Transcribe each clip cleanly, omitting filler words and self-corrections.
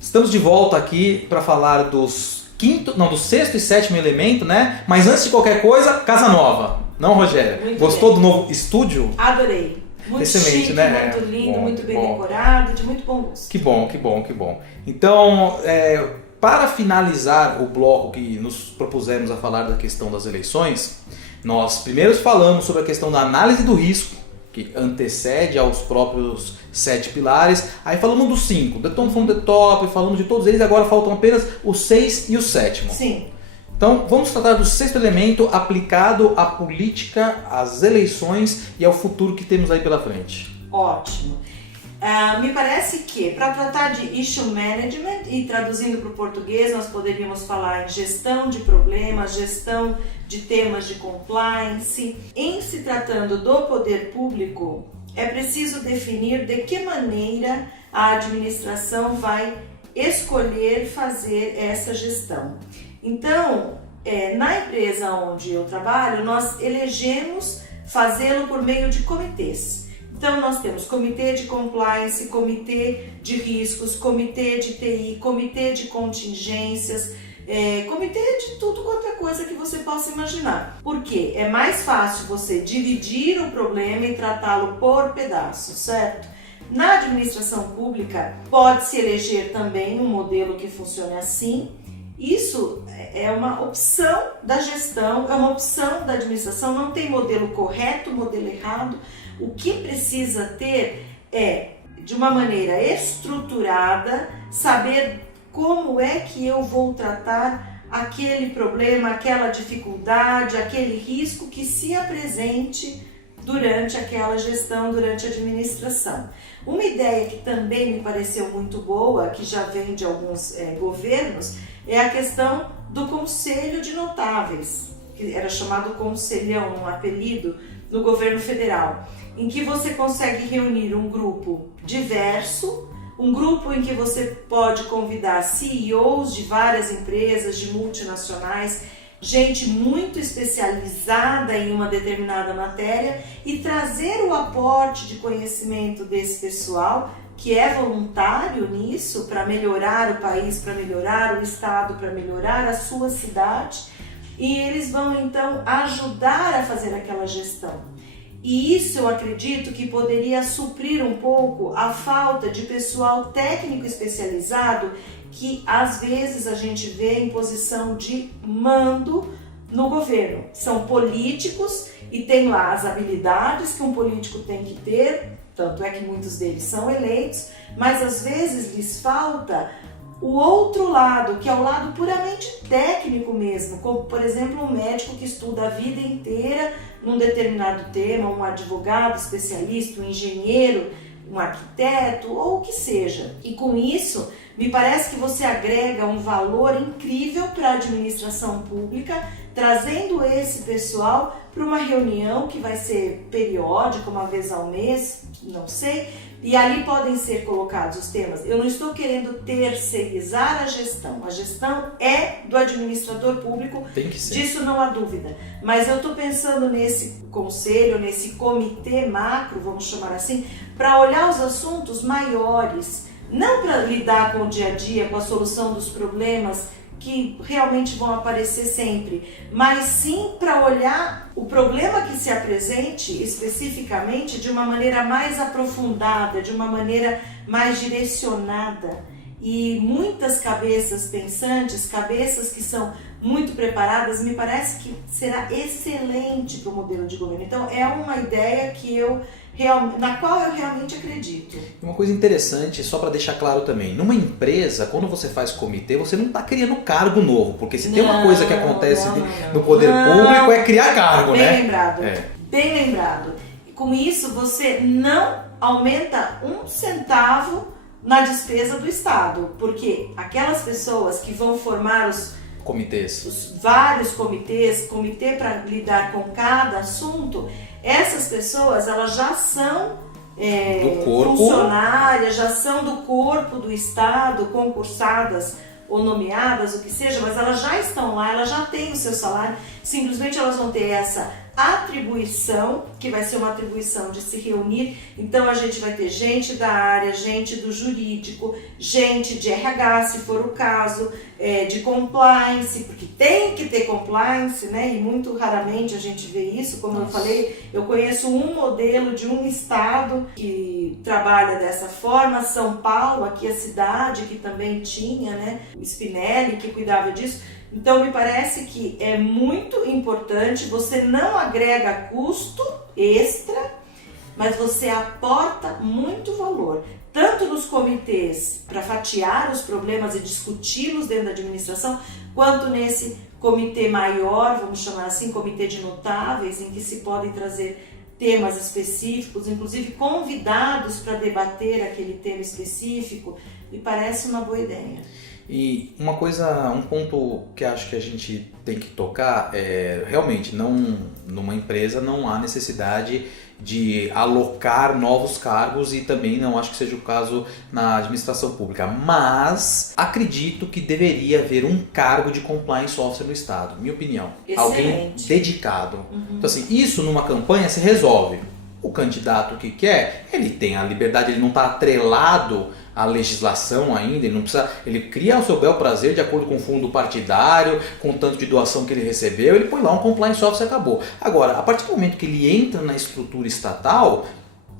Estamos de volta aqui para falar do sexto e sétimo elemento, né? Mas antes de qualquer coisa, casa nova. Não, Rogério? Muito Gostou bem. do novo estúdio? Adorei. Muito Excelente, chique, né? muito lindo, Bom, muito bem bom. decorado, de muito bom gosto. Que bom, que bom, que bom. Então, para finalizar o bloco que nos propusemos a falar da questão das eleições, nós primeiro falamos sobre a questão da análise do risco, que antecede aos próprios 7 pilares. Aí falamos dos 5, the top from the top, falamos de todos eles, agora faltam apenas o 6 e o 7º. Sim. Então vamos tratar do 6º elemento aplicado à política, às eleições e ao futuro que temos aí pela frente. Ótimo. Me parece que para tratar de issue management e traduzindo para o português nós poderíamos falar em gestão de problemas, gestão de temas de compliance. Em se tratando do poder público, é preciso definir de que maneira a administração vai escolher fazer essa gestão. Então, na empresa onde eu trabalho, nós elegemos fazê-lo por meio de comitês. Então, nós temos comitê de compliance, comitê de riscos, comitê de TI, comitê de contingências, comitê de tudo quanto é coisa que você possa imaginar. Por quê? É mais fácil você dividir o problema e tratá-lo por pedaços, certo? Na administração pública, pode-se eleger também um modelo que funcione assim. Isso é uma opção da gestão, é uma opção da administração, não tem modelo correto, modelo errado. O que precisa ter é, de uma maneira estruturada, saber como é que eu vou tratar aquele problema, aquela dificuldade, aquele risco que se apresente durante aquela gestão, durante a administração. Uma ideia que também me pareceu muito boa, que já vem de alguns governos, é a questão do Conselho de Notáveis, que era chamado Conselhão, um apelido no governo federal, em que você consegue reunir um grupo diverso, um grupo em que você pode convidar CEOs de várias empresas, de multinacionais, gente muito especializada em uma determinada matéria e trazer o aporte de conhecimento desse pessoal que é voluntário nisso para melhorar o país, para melhorar o estado, para melhorar a sua cidade, e eles vão então ajudar a fazer aquela gestão. E isso eu acredito que poderia suprir um pouco a falta de pessoal técnico especializado que às vezes a gente vê em posição de mando no governo. São políticos e tem lá as habilidades que um político tem que ter, tanto é que muitos deles são eleitos, mas às vezes lhes falta o outro lado, que é o lado puramente técnico mesmo, como por exemplo um médico que estuda a vida inteira num determinado tema, um advogado especialista, um engenheiro, um arquiteto ou o que seja. E com isso, me parece que você agrega um valor incrível para a administração pública, trazendo esse pessoal para uma reunião que vai ser periódica, uma vez ao mês, não sei, e ali podem ser colocados os temas. Eu não estou querendo terceirizar a gestão é do administrador público, Tem que ser. Disso não há dúvida, mas eu estou pensando nesse conselho, nesse comitê macro, vamos chamar assim, para olhar os assuntos maiores, não para lidar com o dia a dia, com a solução dos problemas que realmente vão aparecer sempre, mas sim para olhar o problema que se apresente especificamente de uma maneira mais aprofundada, de uma maneira mais direcionada. E muitas cabeças pensantes, cabeças que são muito preparadas, me parece que será excelente para o modelo de governo. Então é uma ideia na qual eu realmente acredito. Uma coisa interessante, só para deixar claro também, numa empresa, quando você faz comitê, você não está criando cargo novo, porque se tem uma coisa que acontece no poder público é criar cargo, bem né? Lembrado, bem lembrado. E com isso você não aumenta um centavo na despesa do Estado, porque aquelas pessoas que vão formar os vários comitês, comitê para lidar com cada assunto, essas pessoas elas já são funcionárias, já são do corpo do Estado, concursadas ou nomeadas, o que seja, mas elas já estão lá, elas já têm o seu salário, simplesmente elas vão ter essa atribuição, que vai ser uma atribuição de se reunir. Então a gente vai ter gente da área, gente do jurídico, gente de RH, se for o caso, de compliance, porque tem que ter compliance, né? E muito raramente a gente vê isso. Como eu falei, eu conheço um modelo de um estado que trabalha dessa forma, São Paulo, aqui a cidade que também tinha, né? O Spinelli que cuidava disso. Então me parece que é muito importante, você não agrega custo extra, mas você aporta muito valor, tanto nos comitês para fatiar os problemas e discuti-los dentro da administração, quanto nesse comitê maior, vamos chamar assim, comitê de notáveis, em que se podem trazer temas específicos, inclusive convidados para debater aquele tema específico. Me parece uma boa ideia. E uma coisa, um ponto que acho que a gente tem que tocar é, realmente, numa empresa não há necessidade de alocar novos cargos e também não acho que seja o caso na administração pública, mas acredito que deveria haver um cargo de compliance officer no estado, minha opinião. Excelente. Alguém dedicado. Então assim, isso numa campanha se resolve. O candidato que quer, ele tem a liberdade, ele não está atrelado à legislação ainda, ele não precisa, ele cria o seu bel prazer de acordo com o fundo partidário, com o tanto de doação que ele recebeu, ele põe lá um compliance officer e acabou. Agora, a partir do momento que ele entra na estrutura estatal,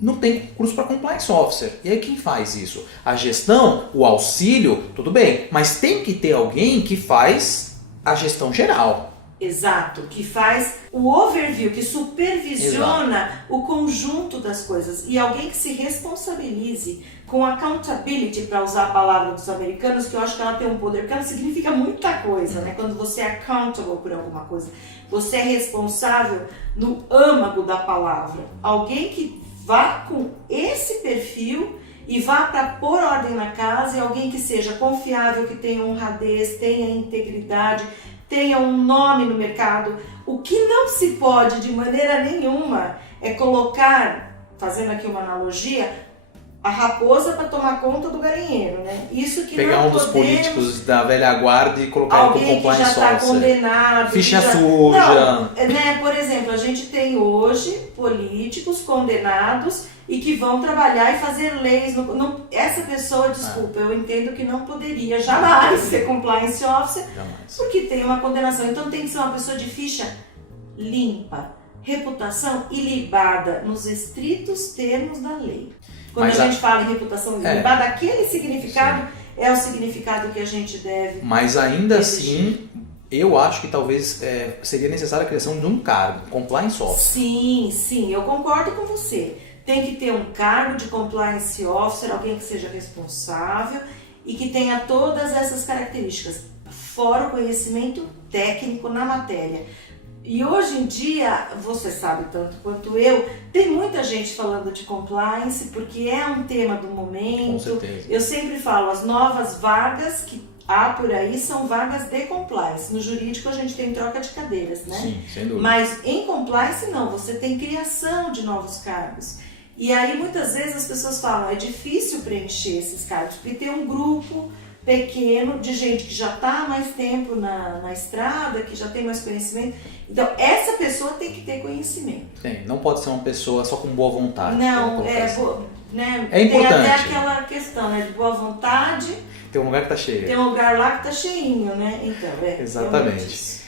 não tem concurso para compliance officer. E aí quem faz isso? A gestão, o auxílio, tudo bem, mas tem que ter alguém que faz a gestão geral. Exato, que faz o overview, que supervisiona Exato. o conjunto das coisas. E alguém que se responsabilize com accountability, para usar a palavra dos americanos, que eu acho que ela tem um poder, porque ela significa muita coisa, né? Quando você é accountable por alguma coisa, você é responsável no âmago da palavra. Alguém que vá com esse perfil e vá para pôr ordem na casa, e alguém que seja confiável, que tenha honradez, tenha integridade, tenha um nome no mercado. O que não se pode de maneira nenhuma é colocar, fazendo aqui uma analogia, a raposa para tomar conta do galinheiro, né? Isso que pegar não um dos podemos... políticos da velha guarda e colocar ele como alguém que compliance já está officer. condenado. Ficha já... suja. Não, né? Por exemplo, a gente tem hoje políticos condenados e que vão trabalhar e fazer leis. Essa pessoa, desculpa, eu entendo que não poderia jamais ser compliance officer, Jamais. porque tem uma condenação. Então tem que ser uma pessoa de ficha limpa, reputação ilibada nos estritos termos da lei. Quando Mas a gente fala em reputação ilibada, aquele significado Sim. é o significado que a gente deve. Mas ainda exigir. assim, eu acho que talvez seria necessária a criação de um cargo, compliance officer. Sim, eu concordo com você. Tem que ter um cargo de compliance officer, alguém que seja responsável e que tenha todas essas características, fora o conhecimento técnico na matéria. E hoje em dia, você sabe tanto quanto eu, tem muita gente falando de compliance, porque é um tema do momento. Com certeza. Eu sempre falo, as novas vagas que há por aí são vagas de compliance. No jurídico a gente tem troca de cadeiras, né? Sim, sem dúvida. Mas em compliance não, você tem criação de novos cargos. E aí muitas vezes as pessoas falam, é difícil preencher esses cargos, porque tem um grupo pequeno de gente que já está há mais tempo na estrada, que já tem mais conhecimento. Então, essa pessoa tem que ter conhecimento. Tem, não pode ser uma pessoa só com boa vontade. Não, né? tem importante. até aquela questão, né, de boa vontade. Tem um lugar que tá cheio. Tem um lugar lá que tá cheinho, né? Então, Exatamente.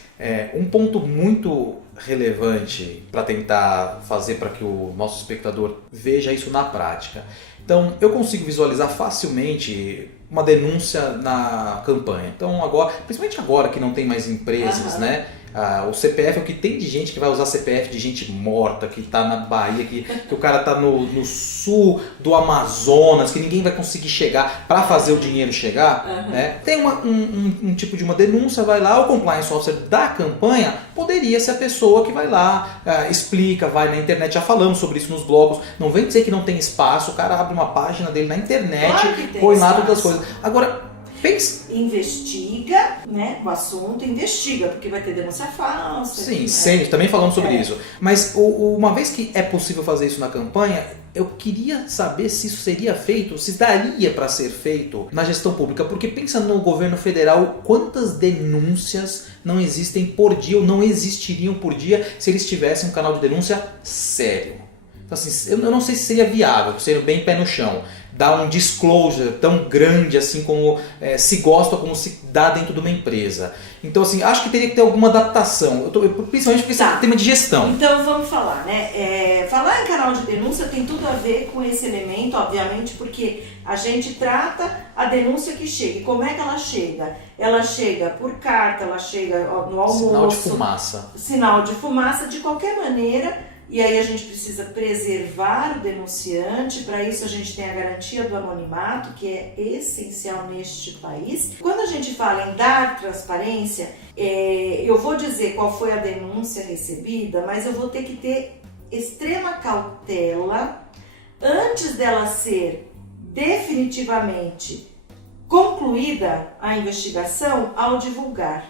Um ponto muito relevante para tentar fazer para que o nosso espectador veja isso na prática. Então, eu consigo visualizar facilmente uma denúncia na campanha. Então, agora, principalmente agora que não tem mais empresas, né? O CPF é o que tem de gente que vai usar CPF de gente morta, que está na Bahia, que o cara está no sul do Amazonas, que ninguém vai conseguir chegar para fazer o dinheiro chegar. Né? Tem um tipo de uma denúncia, vai lá, o compliance officer da campanha poderia ser a pessoa que vai lá, explica, vai na internet, já falamos sobre isso nos blogos, não vem dizer que não tem espaço, o cara abre uma página dele na internet, Claro que tem põe lá espaço. todas as coisas. Agora, investiga, né, o assunto, investiga, porque vai ter denúncia falsa. Sim, sempre, também falamos sobre isso. Mas uma vez que é possível fazer isso na campanha, eu queria saber se isso seria feito, se daria para ser feito na gestão pública, porque pensa no governo federal, quantas denúncias não existem por dia ou não existiriam por dia se eles tivessem um canal de denúncia sério. Então, assim, eu não sei se seria viável, sendo bem pé no chão, dar um disclosure tão grande assim como se gosta, como se dá dentro de uma empresa. Então, assim, acho que teria que ter alguma adaptação, principalmente porque esse é um tema de gestão. Então, vamos falar, né? Falar em canal de denúncia tem tudo a ver com esse elemento, obviamente, porque a gente trata a denúncia que chega. E como é que ela chega? Ela chega por carta, ela chega no almoço. Sinal de fumaça. Sinal de fumaça, de qualquer maneira. E aí a gente precisa preservar o denunciante, para isso a gente tem a garantia do anonimato, que é essencial neste país. Quando a gente fala em dar transparência, eu vou dizer qual foi a denúncia recebida, mas eu vou ter que ter extrema cautela antes dela ser definitivamente concluída a investigação ao divulgar.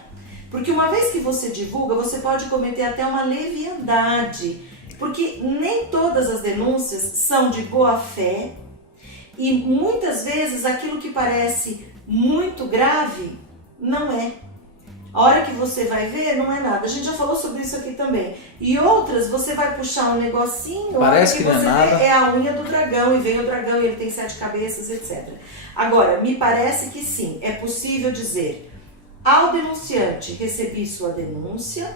Porque uma vez que você divulga, você pode cometer até uma leviandade, porque nem todas as denúncias são de boa fé e muitas vezes aquilo que parece muito grave não é. A hora que você vai ver, não é nada. A gente já falou sobre isso aqui também. E outras, você vai puxar um negocinho, parece que você não é vê, nada. é a unha do dragão, e vem o dragão e ele tem 7 cabeças, etc. Agora, me parece que sim, é possível dizer, ao denunciante, recebi sua denúncia,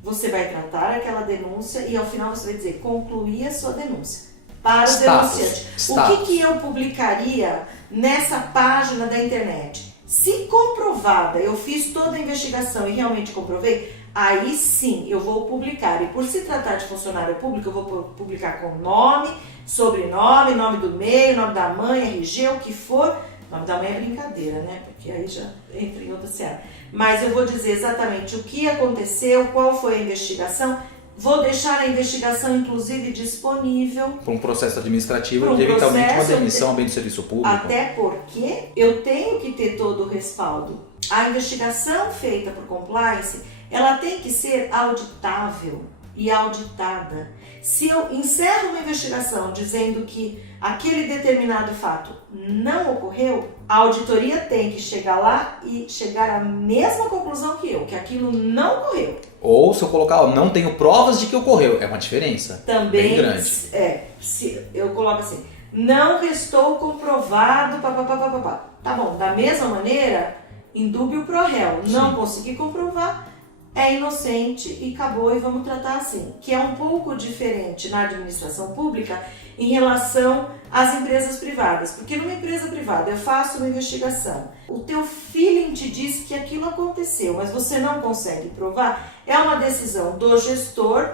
você vai tratar aquela denúncia e ao final você vai dizer, concluí a sua denúncia. Para o denunciante. O que eu publicaria nessa página da internet? Se comprovada, eu fiz toda a investigação e realmente comprovei, aí sim eu vou publicar. E por se tratar de funcionário público, eu vou publicar com nome, sobrenome, nome do meio, nome da mãe, RG, o que for. Nome da mãe é brincadeira, né? Porque aí já entra em outra seara. Mas eu vou dizer exatamente o que aconteceu, qual foi a investigação. Vou deixar a investigação, inclusive, disponível. Para um processo administrativo, de eventualmente uma demissão, bem do serviço público. Até porque eu tenho que ter todo o respaldo. A investigação feita por compliance, ela tem que ser auditável e auditada. Se eu encerro uma investigação dizendo que aquele determinado fato não ocorreu, a auditoria tem que chegar lá e chegar à mesma conclusão que eu, que aquilo não ocorreu. Ou se eu colocar, não tenho provas de que ocorreu, é uma diferença também bem grande. Se eu coloco assim, não restou comprovado, papapá. Tá bom, da mesma maneira, indúbio pro réu, não consegui comprovar, é inocente e acabou e vamos tratar assim. Que é um pouco diferente na administração pública em relação às empresas privadas. Porque numa empresa privada eu faço uma investigação, o teu feeling te diz que aquilo aconteceu, mas você não consegue provar, é uma decisão do gestor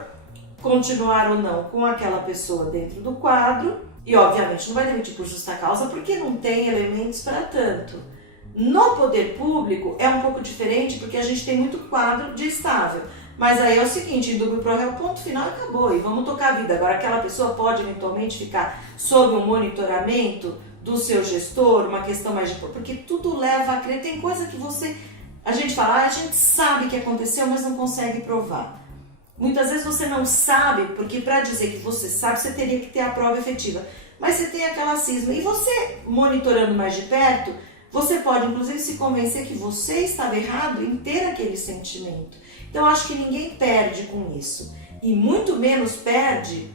continuar ou não com aquela pessoa dentro do quadro e obviamente não vai demitir por justa causa porque não tem elementos para tanto. No poder público é um pouco diferente porque a gente tem muito quadro de estável. Mas aí é o seguinte, indúbio pro réu, ponto final, acabou. E vamos tocar a vida. Agora aquela pessoa pode eventualmente ficar sob um monitoramento do seu gestor, uma questão mais de... Porque tudo leva a crer. Tem coisa que a gente fala, a gente sabe que aconteceu, mas não consegue provar. Muitas vezes você não sabe, porque para dizer que você sabe, você teria que ter a prova efetiva. Mas você tem aquela cisma. E você, monitorando mais de perto, você pode, inclusive, se convencer que você estava errado em ter aquele sentimento. Então, acho que ninguém perde com isso. E muito menos perde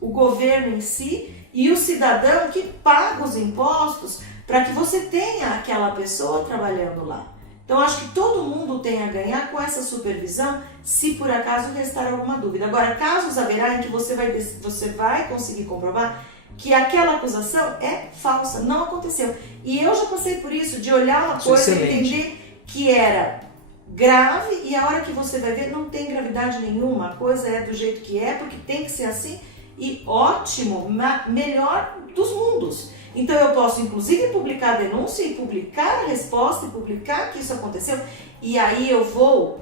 o governo em si e o cidadão que paga os impostos para que você tenha aquela pessoa trabalhando lá. Então, acho que todo mundo tem a ganhar com essa supervisão, se por acaso restar alguma dúvida. Agora, casos haverá em que você vai conseguir comprovar que aquela acusação é falsa, não aconteceu. E eu já passei por isso, de olhar uma coisa e entender que era grave e a hora que você vai ver não tem gravidade nenhuma, a coisa é do jeito que é, porque tem que ser assim e ótimo, melhor dos mundos. Então eu posso inclusive publicar a denúncia e publicar a resposta e publicar que isso aconteceu e aí eu vou,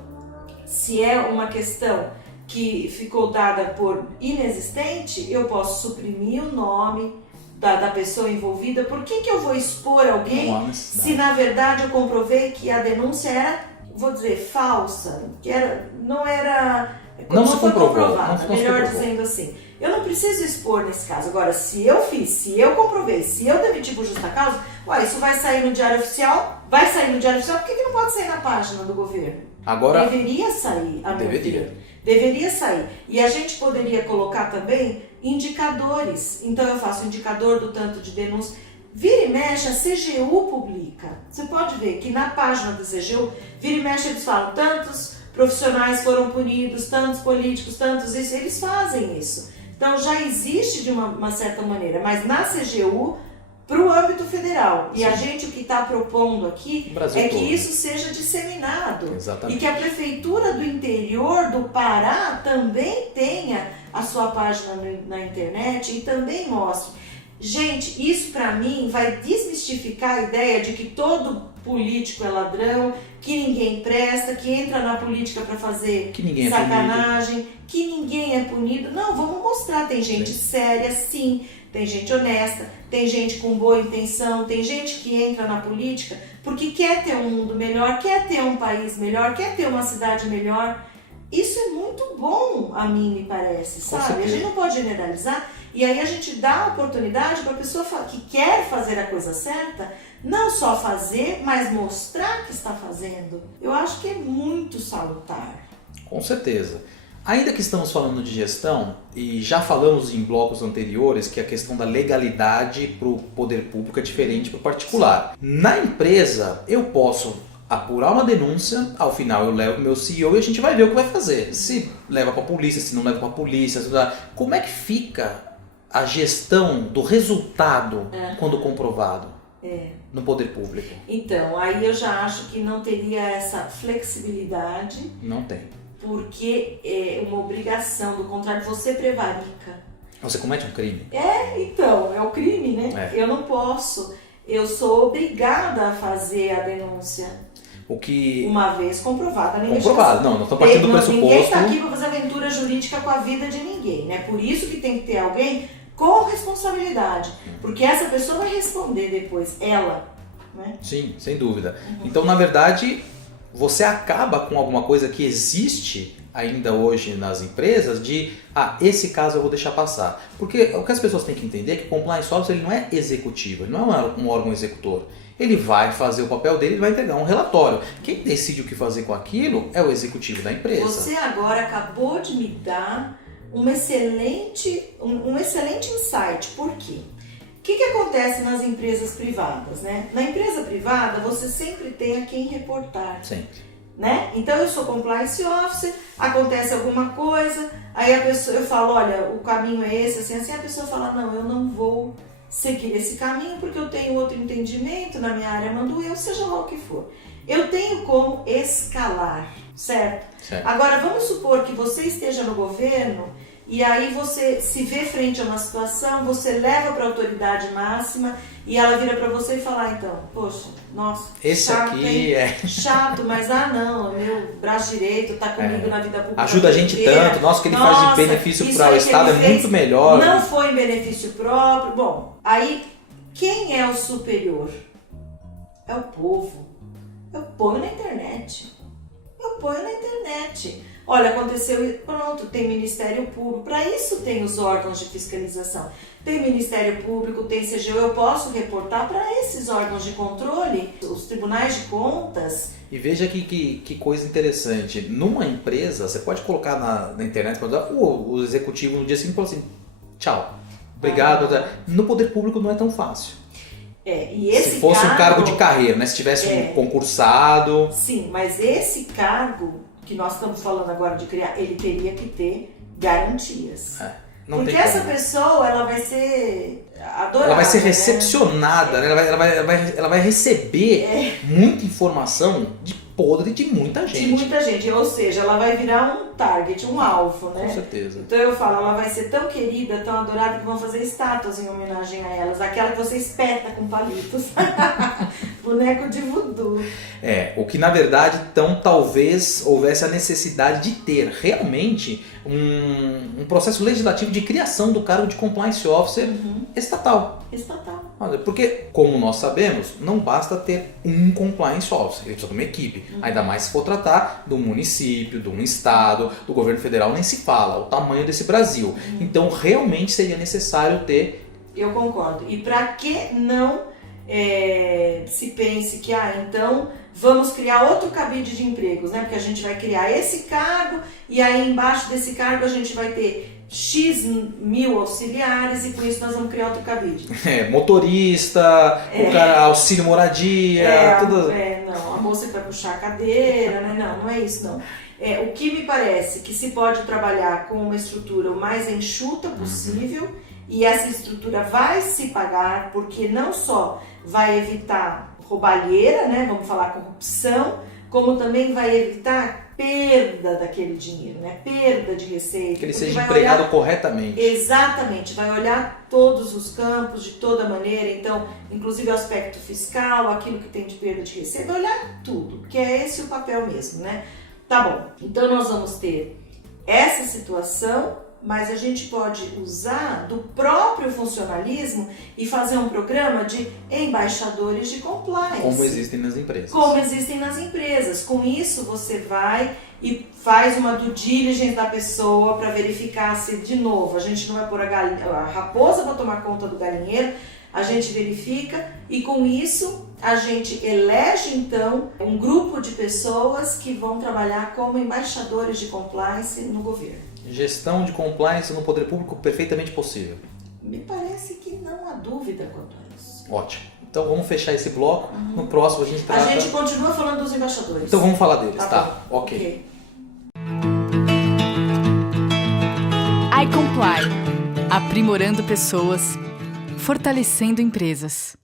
se é uma questão que ficou dada por inexistente, eu posso suprimir o nome da pessoa envolvida. Por que eu vou expor alguém se na verdade eu comprovei que a denúncia era, vou dizer, falsa, que não foi comprovada, melhor dizendo assim. Eu não preciso expor nesse caso. Agora, se eu fiz, se eu comprovei, se eu demiti por justa causa, isso vai sair no Diário Oficial? Vai sair no Diário Oficial? Por que não pode sair na página do governo? Agora, deveria sair, a meu ver. Deveria sair. E a gente poderia colocar também indicadores. Então eu faço o indicador do tanto de denúncia. Vira e mexe, a CGU publica. Você pode ver que na página da CGU, vira e mexe, eles falam tantos profissionais foram punidos, tantos políticos, tantos isso. Eles fazem isso. Então já existe de uma certa maneira, mas na CGU, para o âmbito federal. E a gente o que está propondo aqui é que isso seja disseminado. Exatamente. E que a Prefeitura do interior do Pará também tenha a sua página na internet e também mostre. Gente, isso para mim vai desmistificar a ideia de que todo político é ladrão, que ninguém presta, que entra na política para fazer sacanagem, que ninguém é punido. Não, vamos mostrar, tem gente séria, sim, tem gente honesta, tem gente com boa intenção, tem gente que entra na política porque quer ter um mundo melhor, quer ter um país melhor, quer ter uma cidade melhor. Isso é muito bom, a mim me parece, sabe? A gente não pode generalizar e aí a gente dá a oportunidade para a pessoa que quer fazer a coisa certa, não só fazer, mas mostrar que está fazendo. Eu acho que é muito salutar. Com certeza. Ainda que estamos falando de gestão, e já falamos em blocos anteriores que a questão da legalidade para o poder público é diferente para o particular. Na empresa, eu posso apurar uma denúncia, ao final eu levo para o meu CEO e a gente vai ver o que vai fazer. Se leva para a polícia, se não leva para a polícia. Como é que fica a gestão do resultado quando comprovado no poder público? Então, aí eu já acho que não teria essa flexibilidade. Não tem. Porque é uma obrigação, do contrário, você prevarica. Você comete um crime? Então, é o crime, né? Eu não posso, eu sou obrigada a fazer a denúncia. Uma vez comprovada na investigação. Comprovado, não estou partindo do pressuposto. Ninguém está aqui para fazer aventura jurídica com a vida de ninguém, né? Por isso que tem que ter alguém com responsabilidade, porque essa pessoa vai responder depois, ela, né? Sim, sem dúvida. Então, na verdade, você acaba com alguma coisa que existe ainda hoje nas empresas de, esse caso eu vou deixar passar. Porque o que as pessoas têm que entender é que o Compliance Officer ele não é executivo, ele não é um órgão executor. Ele vai fazer o papel dele e vai entregar um relatório. Quem decide o que fazer com aquilo é o executivo da empresa. Você agora acabou de me dar um excelente insight. Por quê? O que acontece nas empresas privadas, né? Na empresa privada, você sempre tem a quem reportar. Sempre. Né? Então, eu sou Compliance Officer, acontece alguma coisa, aí a pessoa, eu falo, olha, o caminho é esse, assim, a pessoa fala, não, eu não vou seguir esse caminho porque eu tenho outro entendimento, na minha área mando eu, seja lá o que for. Eu tenho como escalar, certo? Agora, vamos supor que você esteja no governo e aí você se vê frente a uma situação, você leva para a autoridade máxima e ela vira para você e fala, então, poxa, nossa, esse chato, aqui chato, mas não, meu braço direito tá comigo na vida pública. Ajuda a gente tanto, o que ele faz de benefício para o Estado é muito melhor. Não foi em benefício próprio. Bom, aí quem é o superior? É o povo. Eu ponho na internet. Olha, aconteceu e pronto, tem Ministério Público. Para isso tem os órgãos de fiscalização. Tem Ministério Público, tem CGU. Eu posso reportar para esses órgãos de controle, os tribunais de contas. E veja que coisa interessante. Numa empresa, você pode colocar na internet, o executivo no dia seguinte fala assim, tchau, obrigado. No poder público não é tão fácil. E esse se fosse um cargo de carreira, né? Se tivesse um concursado. Sim, mas esse cargo que nós estamos falando agora de criar, ele teria que ter garantias. Porque essa pessoa, ela vai ser adorada. Ela vai ser recepcionada, né? Ela vai receber muita informação de podre de muita gente. Ou seja, ela vai virar um target, um alvo, né? Com certeza. Então eu falo, ela vai ser tão querida, tão adorada que vão fazer estátuas em homenagem a elas. Aquela que você espeta com palitos. Boneco de voodoo. O que na verdade, então, talvez houvesse a necessidade de ter realmente um processo legislativo de criação do cargo de Compliance Officer estatal. Porque, como nós sabemos, não basta ter um Compliance Officer, ele precisa de uma equipe. Ainda mais se for tratar do município, de um estado, do governo federal, nem se fala, o tamanho desse Brasil. Então, realmente seria necessário ter... Eu concordo. E para que não se pense que, então, vamos criar outro cabide de empregos, né? Porque a gente vai criar esse cargo e aí embaixo desse cargo a gente vai ter X mil auxiliares e com isso nós vamos criar outro cabide. Motorista, o cara, auxílio moradia, tudo... Não, a moça que vai puxar a cadeira, né? Não é isso, não. O que me parece que se pode trabalhar com uma estrutura o mais enxuta possível e essa estrutura vai se pagar porque não só vai evitar roubalheira, né? Vamos falar corrupção, como também vai evitar perda daquele dinheiro, né? Perda de receita. Que ele seja empregado corretamente. Exatamente, vai olhar todos os campos de toda maneira, então, inclusive o aspecto fiscal, aquilo que tem de perda de receita, vai olhar tudo, que é esse o papel mesmo, né? Tá bom, então nós vamos ter essa situação, mas a gente pode usar do próprio funcionalismo e fazer um programa de embaixadores de compliance. Como existem nas empresas. Com isso, você vai e faz uma due diligence da pessoa para verificar se, de novo, a gente não vai pôr a raposa para tomar conta do galinheiro, a gente verifica e com isso a gente elege então um grupo de pessoas que vão trabalhar como embaixadores de compliance no governo. Gestão de compliance no poder público perfeitamente possível. Me parece que não há dúvida quanto a isso. Ótimo. Então vamos fechar esse bloco. No próximo a gente trata... A gente continua falando dos embaixadores. Então vamos falar deles, tá? Ok. iComply. Aprimorando pessoas, fortalecendo empresas.